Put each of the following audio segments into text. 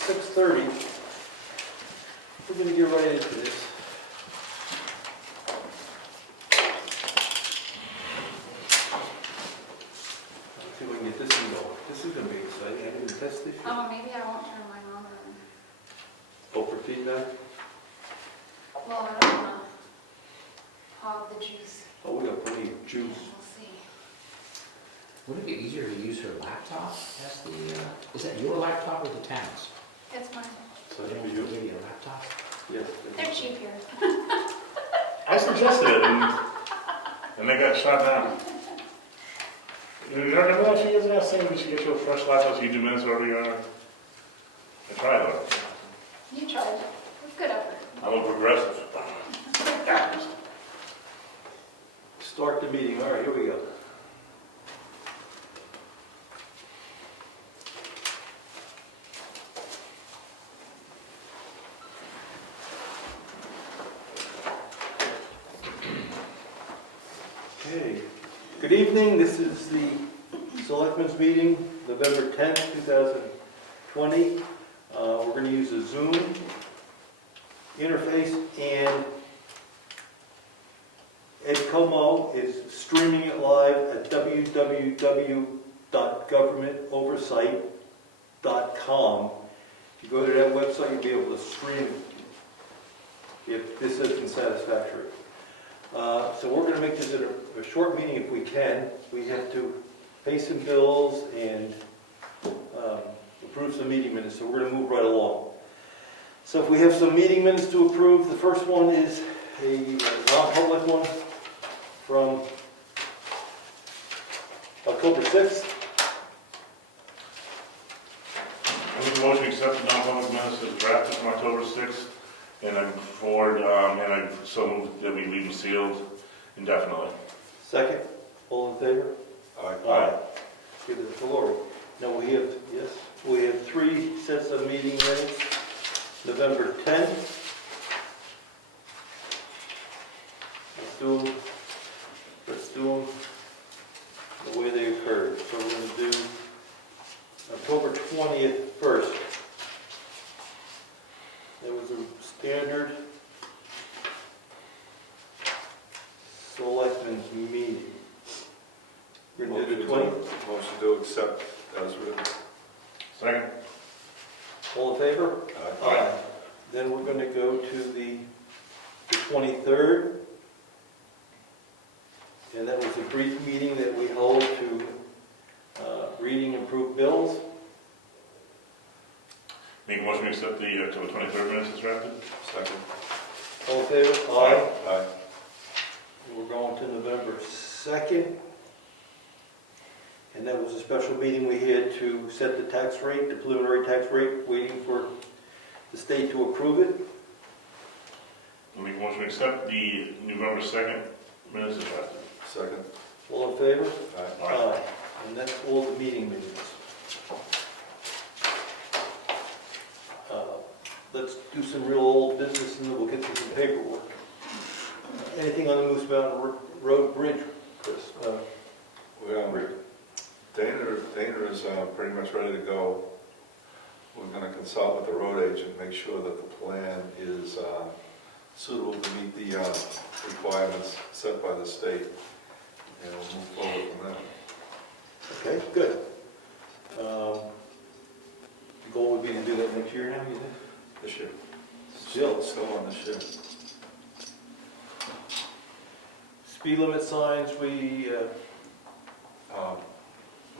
6:30. We're going to get right into this. Let's see if we can get this one going. This is going to be exciting. I didn't test this yet. Oh, maybe I won't turn mine on then. Oh, for feedback? Well, I don't want to hog the juice. Oh, we got plenty of juice. We'll see. Wouldn't it be easier to use her laptop as the, is that your laptop or the town's? It's mine. So They for don't you? give you a laptop? Yes. They're cheap here. I suggested it, and they got shot down. You remember that a few years ago saying we should get you a fresh laptop so you do minutes wherever you are? I tried though. You tried. With good effort. I'm a progressive. Start the meeting. All right, here we go. Okay. Good evening. This is the Selectmen's meeting, November 10th, 2020. We're going to use a Zoom interface, and Ed Comeau is streaming it live at www.GovernmentOversite.com. If you go to that website, you'll be able to stream it if this isn't satisfactory. So we're going to make this a short meeting if we can. We have to pay some bills and approve some meeting minutes, so we're going to move right along. So if we have some meeting minutes to approve, the first one is a non-public one from October 6th. I make a motion to accept the non-public minutes as drafted from October 6th, and I'm forward, and I so moved that we leave them sealed indefinitely. Second, all in favor? Aye. Give it to Lori. Now we have, we have 3 sets of meeting minutes. November 10th. Let's do them the way they occurred. So we're going to do October 20th first. There was a standard Selectmen's meeting. We're going to do the 20th. Motion to accept as written. Second? All in favor? Aye. Then we're going to go to the 23rd. And that was a brief meeting that we held to reading approved bills. Make a motion to accept the October 23rd minutes as drafted. Second. All in favor? Aye. Aye. We're going to November 2nd. And that was a special meeting we had to set the tax rate, the preliminary tax rate, waiting for the state to approve it. Make a motion to accept the November 2nd minutes as drafted. Second. All in favor? Aye. And that's all the meeting minutes. Let's do some real old business and then we'll get to some paperwork. Anything on the Moose Mountain Road Bridge, Chris? Dana is pretty much ready to go. We're going to consult with the road agent, make sure that the plan is suitable to meet the requirements set by the state, and we'll move forward from there. Okay, good. The goal would be to do that next year now, you think? This year. Still on this year. Speed limit signs, we,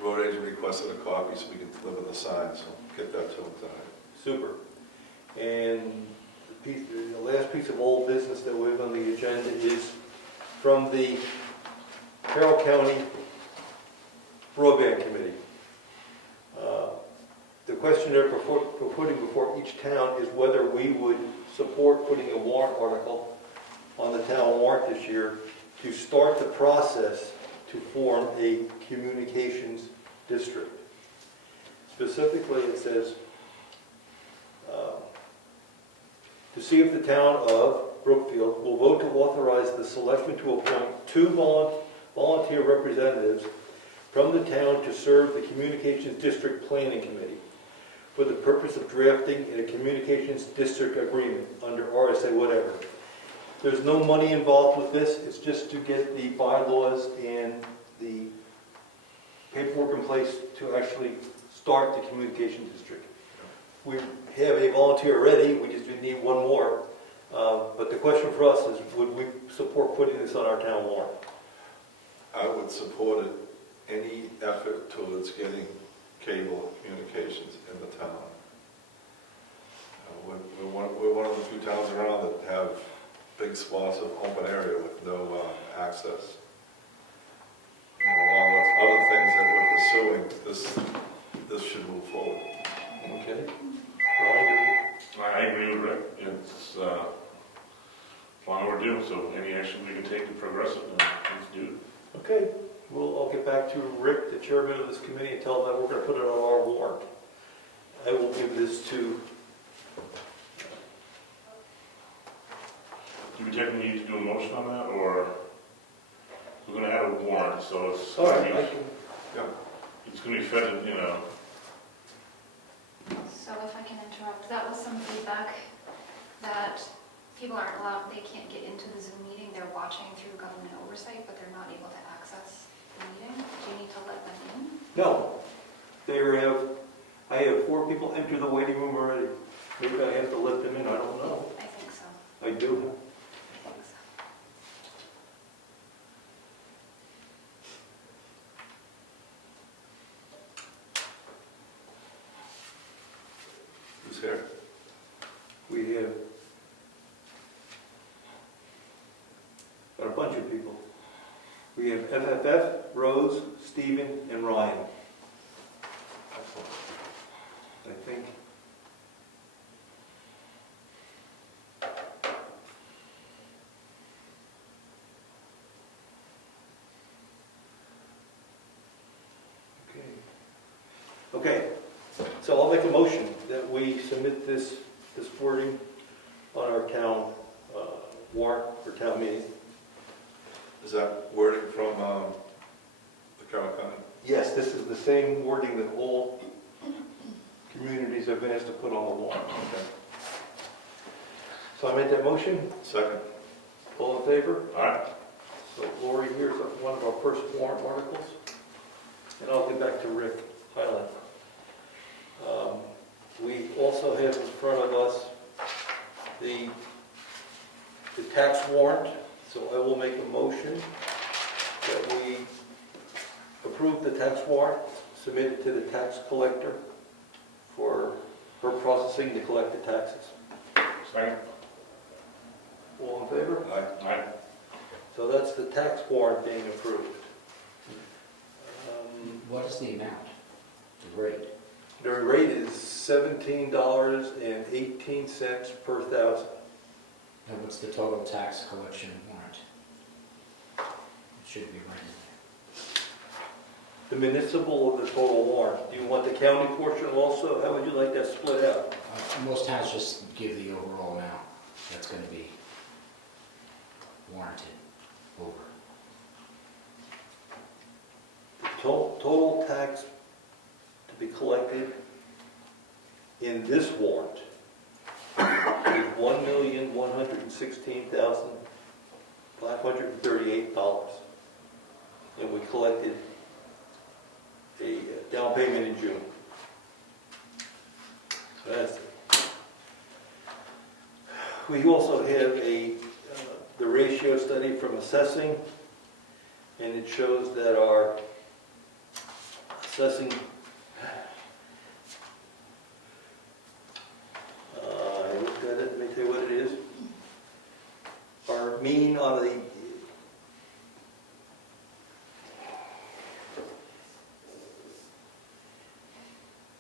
Road agent requested a copy so we can deliver the sign, so get that to him tonight. super. And the last piece of old business that we have on the agenda is from the Carroll County Broadband Committee. The question they're putting before each town is whether we would support putting a warrant article on the town warrant this year to start the process to form a communications district. Specifically, it says, to see if the town of Brookfield will vote to authorize the selectmen to appoint 2 volunteer representatives from the town to serve the Communications District Planning Committee. for the purpose of drafting a communications district agreement under RSA whatever. There's no money involved with this, it's just to get the bylaws and the paperwork in place to actually start the communication district. We have a volunteer already, we just need one more. But the question for us is, would we support putting this on our town warrant? I would support it, any effort towards getting cable communications in the town. We're one of the few towns around that have big swaths of open area with no access. And along with other things that we're pursuing, this should move forward. Okay. Brian, I agree with Rick. It's long overdue, so any action we can take to progress it, let's do it. okay, I'll get back to Rick, the chairman of this committee, and tell him that we're going to put it on our warrant. I will give this to, Do we technically need to do a motion on that, or we're gonna have a warrant, so it's, all right, I can, it's gonna be fed, you know, So if I can interrupt, that was some feedback that people aren't allowed, they can't get into the Zoom meeting. They're watching through government oversight, but they're not able to access the meeting. Do you need to let them in? no. I have 4 people enter the waiting room already. Maybe I have to let them in, I don't know. I think so. I do. I think so. Who's here? We have got a bunch of people. We have FFF, Rose, Stephen, and Ryan. I think. Okay, so I'll make a motion that we submit this wording on our town warrant for town meeting. Is that wording from the Carroll County? Yes, this is the same wording that all communities have been asked to put on the warrant. Okay. So I made that motion. Second. All in favor? all right? So Lori, here's one of our first warrant articles. And I'll get back to Rick Highland. We also have in front of us the tax warrant. So I will make a motion that we approve the tax warrant, submit it to the tax collector for her processing to collect the taxes. Second? All in favor? Aye. All right. So that's the tax warrant being approved. What is the amount, the rate? The rate is $17.18 per thousand. And what's the total tax collection warrant? It should be written The municipal of the total warrant. Do you want the county portion also? How would you like that split out? there. Most towns just give the overall amount that's going to be warranted over. The total tax to be collected in this warrant is $1,116,538. And we collected a down payment in June. So that's it. We also have the ratio study from assessing, and it shows that our assessing, I looked at it, let me tell you what it is. Our mean on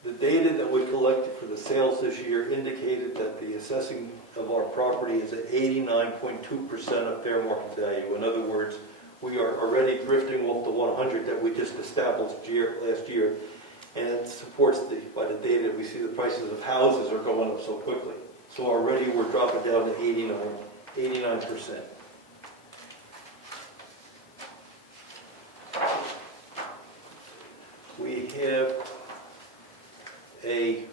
the data that we collected for the sales this year indicated that the assessing of our property is at 89.2% of fair market value. In other words, we are already drifting off the 100 that we just established last year, and it supports by the data that we see the prices of houses are going up so quickly. So already we're dropping down to 89%. We have a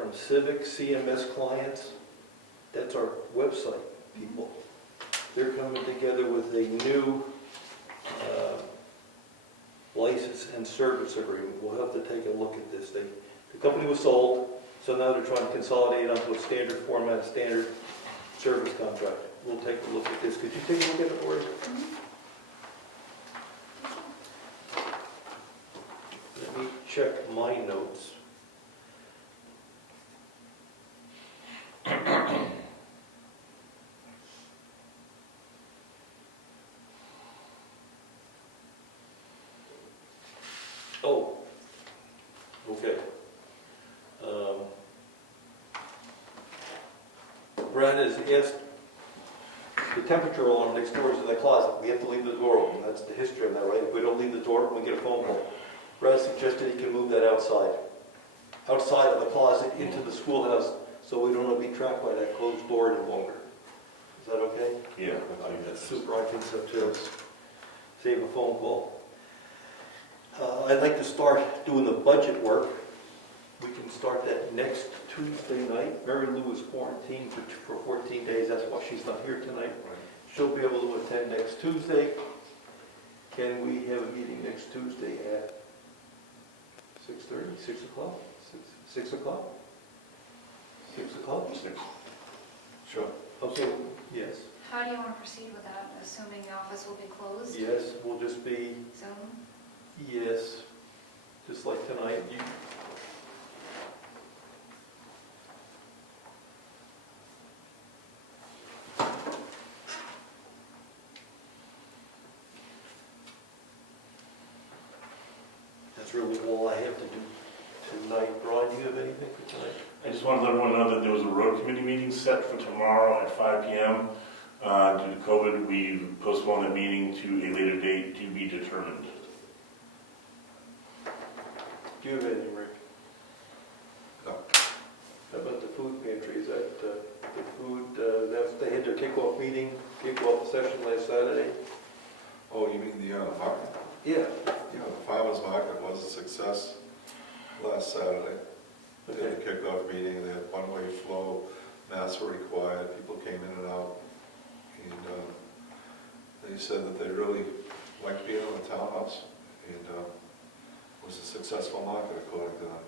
from Civic CMS Clients. That's our website people. They're coming together with a new license and service agreement. We'll have to take a look at this. The company was sold, so now they're trying to consolidate it onto a standard format, a standard service contract. We'll take a look at this. Could you take a look at it for us? Let me check my notes. Oh, okay. Brad has asked, the temperature alarm next door is in the closet. We have to leave the door open. That's the history of that, right? If we don't leave the door open, we get a phone call. Brad suggested he can move that outside of the closet into the schoolhouse, so we don't want to be trapped by that closed door any longer. Is that okay? Yeah. That's super, I think so too. Save a phone call. I'd like to start doing the budget work. We can start that next Tuesday night. Mary Lou is quarantined for 14 days. That's why she's not here tonight. She'll be able to attend next Tuesday. Can we have a meeting next Tuesday at 6:30, 6 o'clock? 6 o'clock? 6 o'clock? Sure. Okay, yes. How do you want to proceed with that, assuming the office will be closed? Yes, we'll just be, Zoom? yes, just like tonight. That's really all I have to do tonight. Brian, do you have anything for tonight? I just wanted to let everyone know that there was a road committee meeting set for tomorrow at 5 p.m. Due to COVID, we postponed the meeting to a later date to be determined. Do you have anything, Rick? No. How about the food pantry? Is that the food, they had their kickoff meeting, kickoff session last Saturday? Oh, you mean the market? Yeah. Yeah, the farmer's market was a success last Saturday. They had a kickoff meeting, they had one-way flow, masks were required, people came in and out. And they said that they really liked being in the townhouse, and it was a successful market according to them.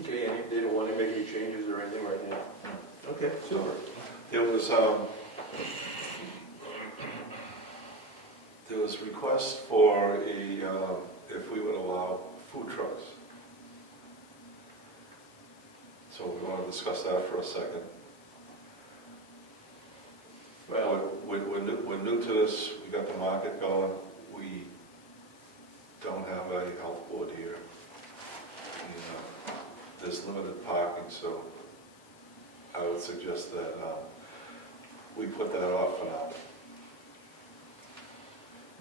Okay, and they don't want to make any changes or anything right now? Okay, super. There was request for if we would allow food trucks. So we want to discuss that for a second. Well, We're new to this, we got the market going, we don't have a health board here. And, there's limited parking, so I would suggest that we put that off for now.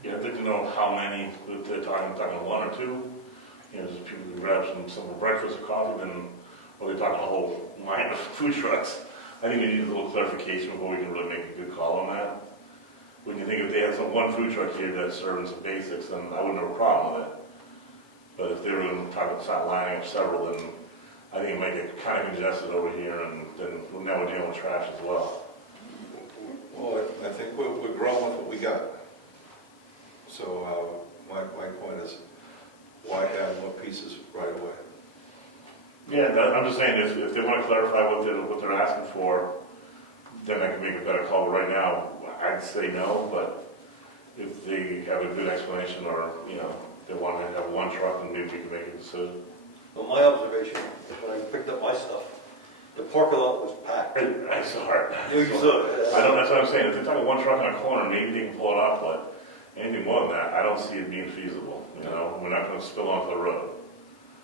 Yeah, I'd like to know how many, if they're talking one or two, you know, just people who grab some breakfast or coffee, then, or they're talking a whole line of food trucks. I think we need a little clarification before we can really make a good call on that. When you think if they had one food truck here that's serving some basics, then I wouldn't have a problem with it. But if they were going to start lining up several, then I think it might get kind of congested over here, and then now we're dealing with trash as well. Well, I think we're growing with what we got. So my point is, why add more pieces right away? Yeah, I'm just saying, if they want to clarify what they're asking for, then I can make a better call. Right now, I'd say no, but if they have a good explanation, or, you know, they want to have one truck, then maybe we can make a decision. well, my observation, when I picked up my stuff, the parking lot was packed. I saw it. You saw it. That's what I'm saying. If they're talking one truck on a corner, maybe they can pull it off, but anything more than that, I don't see it being feasible. You know, we're not going to spill onto the road.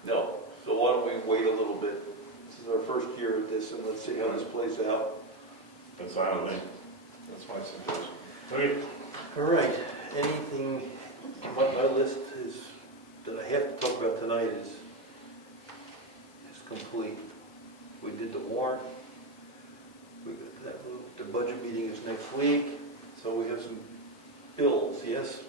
No, so why don't we wait a little bit? This is our first year with this, and let's see how this plays out. That's fine with me. That's my suggestion. Okay. All right, anything, my list is, that I have to talk about tonight is complete. We did the warrant, we got that, the budget meeting is next week, so we have some bills, yes?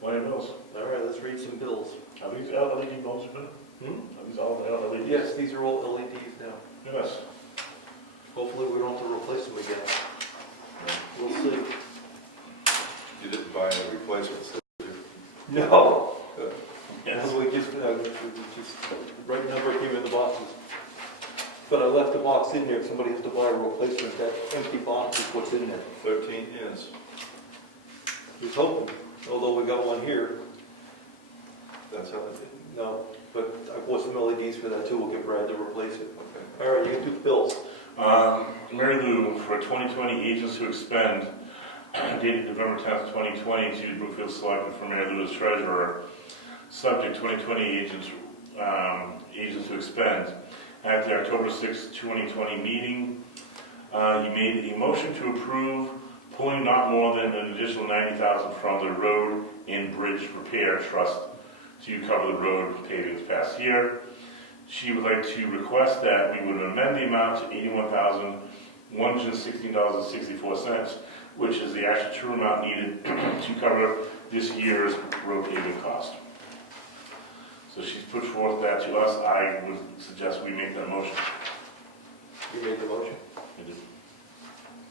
What are those? All right, let's read some bills. Are these LED bulbs, Ben? Hmm? Are these all LED? Yes, these are all LEDs Yes. Hopefully we don't have to replace them again. We'll see. You didn't buy any replacements, did you? No. Yes. We just right number came in the boxes. But I left the box in there, if somebody has to buy a replacement, that empty box is what's in there. 13 years. He's hoping, although we got one here, That's how it did. no, but I bought some LEDs for that too, we'll get Brad to replace it. Okay. All right, you can do the bills. Mary Lou, for 2020 agents who expend, dated November 10th, 2020, to Brookfield Selectmen for Mary Lou as treasurer, subject 2020 agents who expend. At the October 6th, 2020 meeting, you made a motion to approve pulling not more than an additional $90,000 from the road and bridge repair trust to cover the road paving this past year. She would like to request that we would amend the amount to $81,116.64, which is the actual true amount needed to cover this year's road paving cost. So she's put forth that to us. I would suggest we make that motion. You made the motion? I did.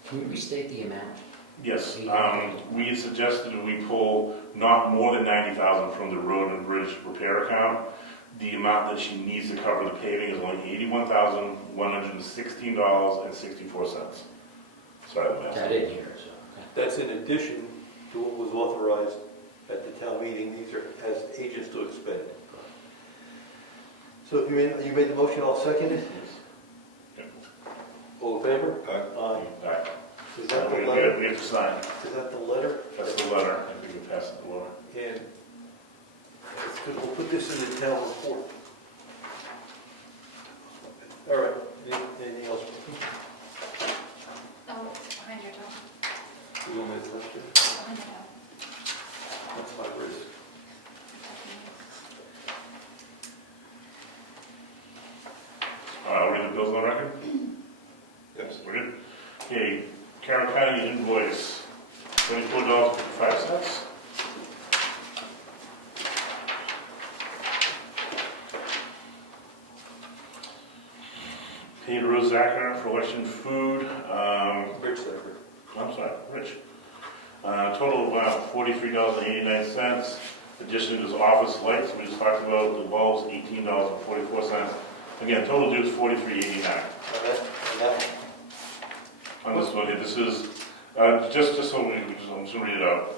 Can you restate the amount? Yes, we had suggested that we pull not more than $90,000 from the road and bridge repair account. The amount that she needs to cover the paving is only $81,116.64. Sorry, Got it here, so. That's in addition to what was authorized at the town meeting. These are as agents to expend. So if you made the motion, I'll second it. All in favor? Aye. All right. Is that the We letter? have to sign. Is that the letter? That's the letter. I think we passed the letter. And that's good. We'll put this in the town report. All right, anything else? Oh, behind your toe. You want me to touch it? Behind your toe. That's my wrist. Read the bills on the record? Yes. We're good? Okay, Carroll County invoice, $24.55. Paid Rose Zacher for election food, Rich Secker. I'm sorry, Rich. Total of $43.89. Additionally, there's office lights, we just talked about, the bulbs, $18.44. Again, total due is $43.89. And that, On this one, this is, just so I'm just gonna read it out.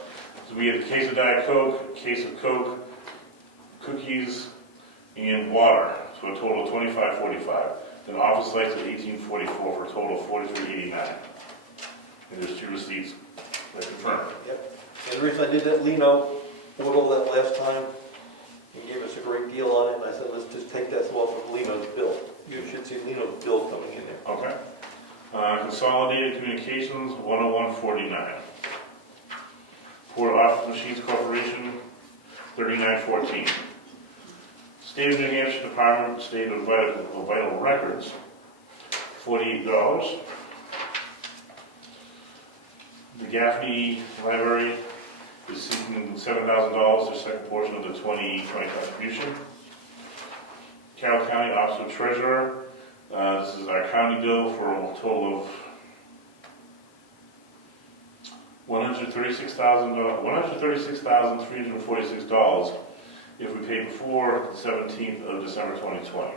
So we have a case of Diet Coke, a case of Coke, cookies, and water, so a total of $25.45. Then office lights at $18.44 for a total of $43.89. And there's 2 receipts that confirm. yep. And the reason I did that, Lino bought all that last time. He gave us a great deal on it, and I said, let's just take that off of Lino's bill. You should see Lino's bill coming in there. Okay. Consolidated Communications, $101.49. Port Office Machines Corporation, $39.14. State of New Hampshire Department, State of Vital Records, $48. The Gaffney Library is seeking $7,000, the second portion of the 2020 contribution. Carroll County Office of Treasurer, this is our county bill for a total of $136,346 if we pay before the 17th of December 2020.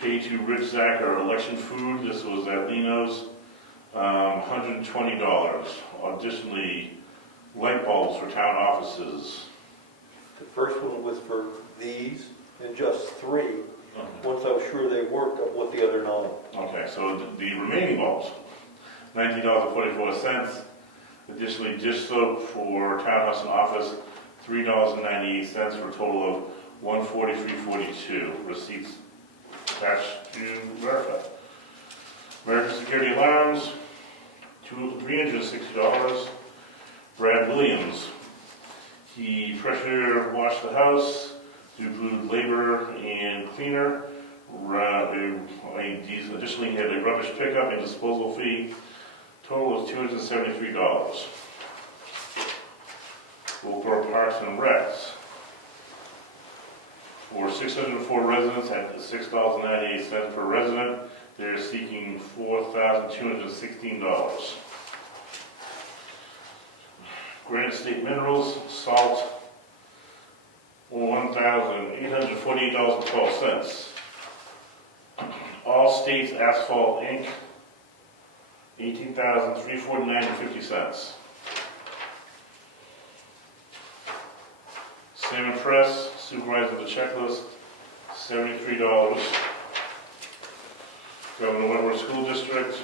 Pay to Rich Zacher election food, this was at Lino's, $120. Additionally, light bulbs for town offices. The first one was for these, and just 3. Once I was sure they worked, I bought the other 9. Okay, so the remaining bulbs, $19.44. Additionally, dish soap for townhouse and office, $3.98 for a total of $143.42. Receipts attached to verify. American Security Alarms, $360. Brad Williams, he pressure washed the house to include labor and cleaner. Additionally, he had a rubbish pickup and disposal fee. Total was $273. For Parks and Recs, for 604 residents at $6.98 per resident. They're seeking $4,216. Granite State Minerals, salt, $1,848.12. All States Asphalt Inc., $18,349.50. Salmon Press, supervisor of the checklist, $73. Governor Wentworth School District,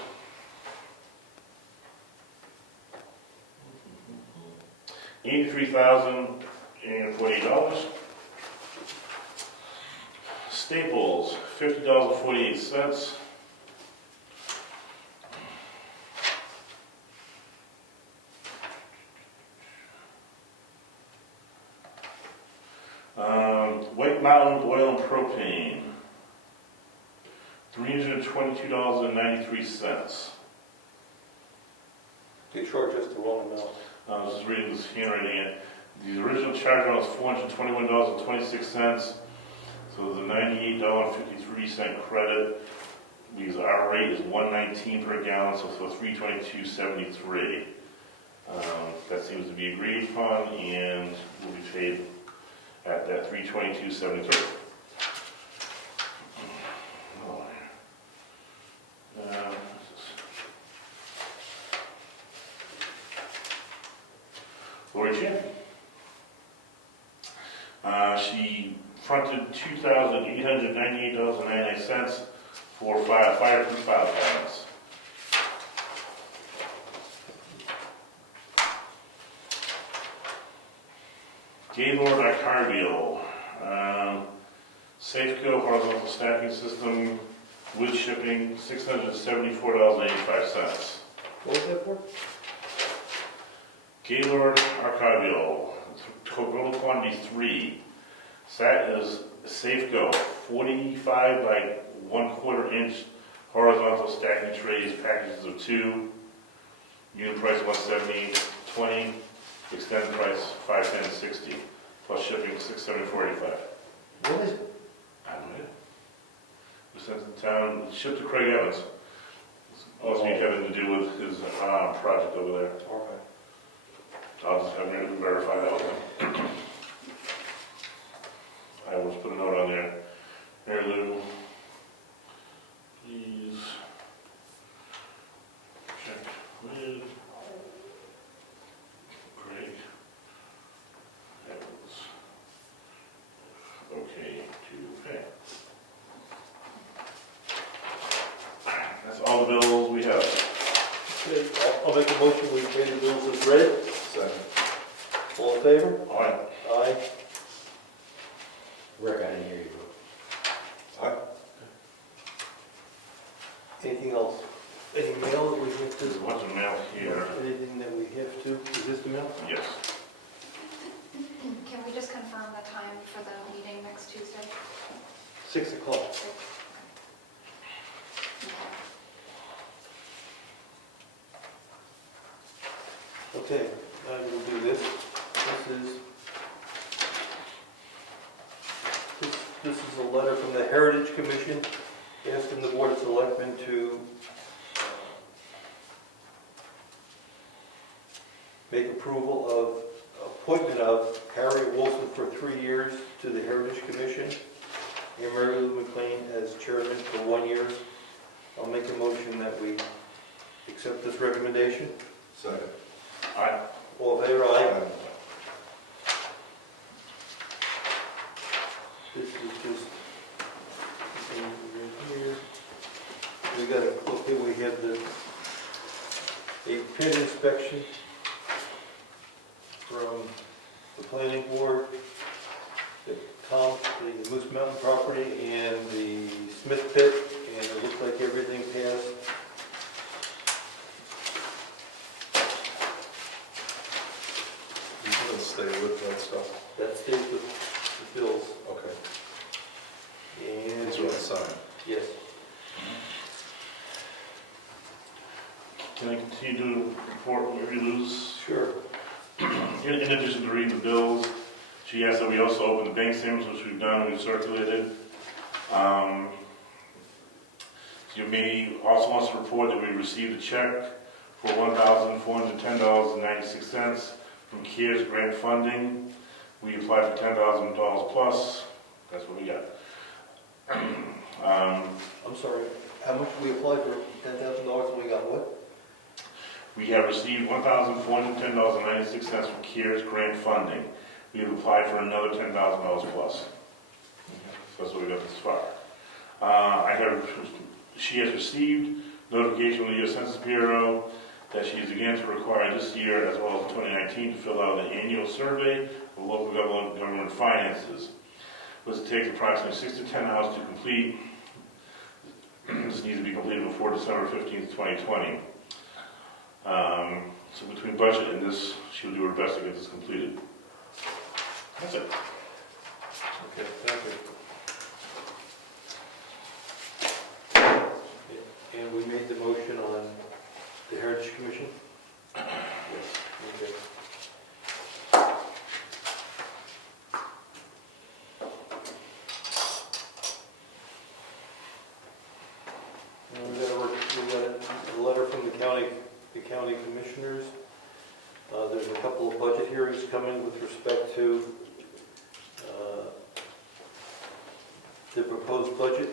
$83,048. Staples, $50.48. White Mountain Oil and Propane, $322.93. They charge us the wrong amount. I was just reading this handwriting. The original charge amount was $421.26. So the $98.53 credit, because our rate is $1.19 per gallon, so $322.73. That seems to be agreed upon, and will be paid at that $322.73. Lori Champion. She fronted $2,898.99 for fireproof file cabinets. Gaylord Arcarville, Safeco horizontal stacking system with shipping, $674.85. What was that for? Gaylord Arcarville, total quantity 3. That is Safeco, 45 by 1/4 inch horizontal stacking trays, packages of 2. Unit price $170.20. Extended price $510.60. Plus shipping $674.85. What is it? I don't know. We sent to town, shipped to Craig Evans. Also having to do with his project over there. Okay. I'll just have to verify that with him. I will just put a note on there. Mary Lou, please check with Craig Evans. Okay to pay. That's all the bills we have. Okay, I'll make a motion, we pay the bills as read. Second. All in favor? All right. Aye. Rick, I didn't hear you. Aye. Anything else? Any mail that we have There's a to? bunch of mail here. Anything that we have to? Is this the mail? Yes. Can we just confirm the time for the meeting next Tuesday? 6 o'clock. 6? Okay, I will do this. This is a letter from the Heritage Commission asking the Board of Selectmen to make approval of appointment of Harriet Wilson for 3 years to the Heritage Commission and Mary Lou McLean as chairman for 1 year. I'll make a motion that we accept this recommendation. Second. All right. All in favor, aye. This is just, here. We got a, okay, we have a pit inspection from the planning board, the Moose Mountain property and the Smith pit, and it looks like everything passed. You can stay with that stuff. That stays with the bills. Okay. And, These are all signed. yes. Can I continue to report what we lose? Sure. In addition to reading the bills, She asked that we also open the bank statements, which we've done, we've circulated. She may also wants to report that we received a check for $1,410.96 from CARES grant funding. We applied for $10,000 plus, that's what we got. I'm sorry, how much we applied for, $10,000 and we got what? We have received $1,410.96 from CARES grant funding. We have applied for another $10,000 plus. So that's what we got this far. She has received notification from the U.S. Census Bureau that she is again required this year as well as 2019 to fill out an annual survey of local government finances. This takes approximately 6 to 10 hours to complete. This needs to be completed before December 15th, 2020. So between budget and this, she'll do her best to get this completed. That's it. Okay, thank you. And we made the motion on the Heritage Commission? Yes. Okay. And we got a letter from the county commissioners. There's a couple of budget hearings coming with respect to the proposed budget.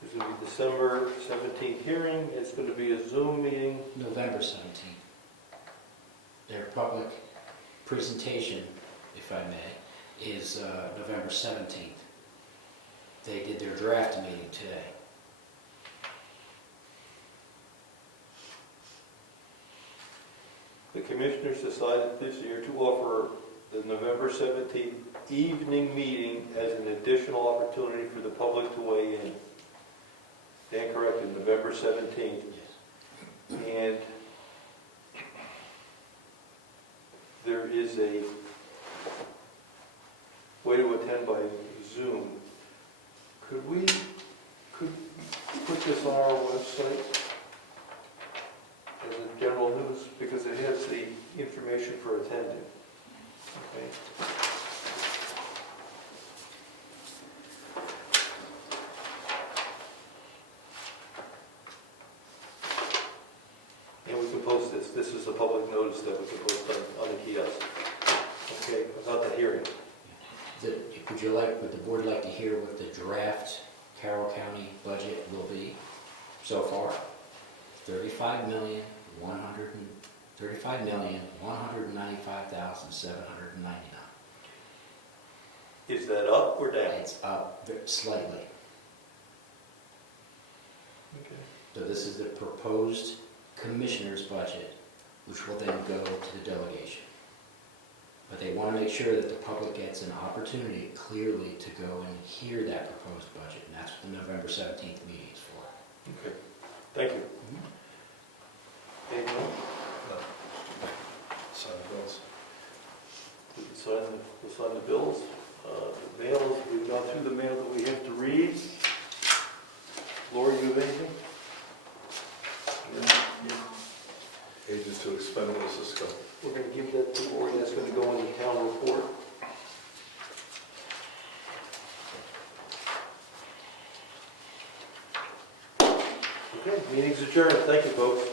There's going to be December 17th hearing. It's going to be a Zoom meeting. November 17th. Their public presentation, if I may, is November 17th. They did their draft meeting today. The commissioners decided this year to offer the November 17th evening meeting as an additional opportunity for the public to weigh in. Stand corrected, November 17th. Yes. And there is a way to attend by Zoom. Could we put this on our website as a general news, because it has the information for attending? Okay. And we can post this. This is a public notice that we can post on the kiosk. Okay, about the hearing. Would the board like to hear what the draft Carroll County budget will be so far? $35,195,799. Is that up or down? It's up slightly. Okay. So this is the proposed commissioner's budget, which will then go to the delegation. But they want to make sure that the public gets an opportunity clearly to go and hear that proposed budget, and that's what the November 17th meeting is for. Okay. Thank you. Anyone? No. Sign the bills. We'll sign the bills. The mails, we've gone through the mail that we have to read. Laura, you have anything? Ages to expend, let's just go. We're going to give that to Lori. That's going to go in the town report. Okay, meeting's adjourned. Thank you, folks.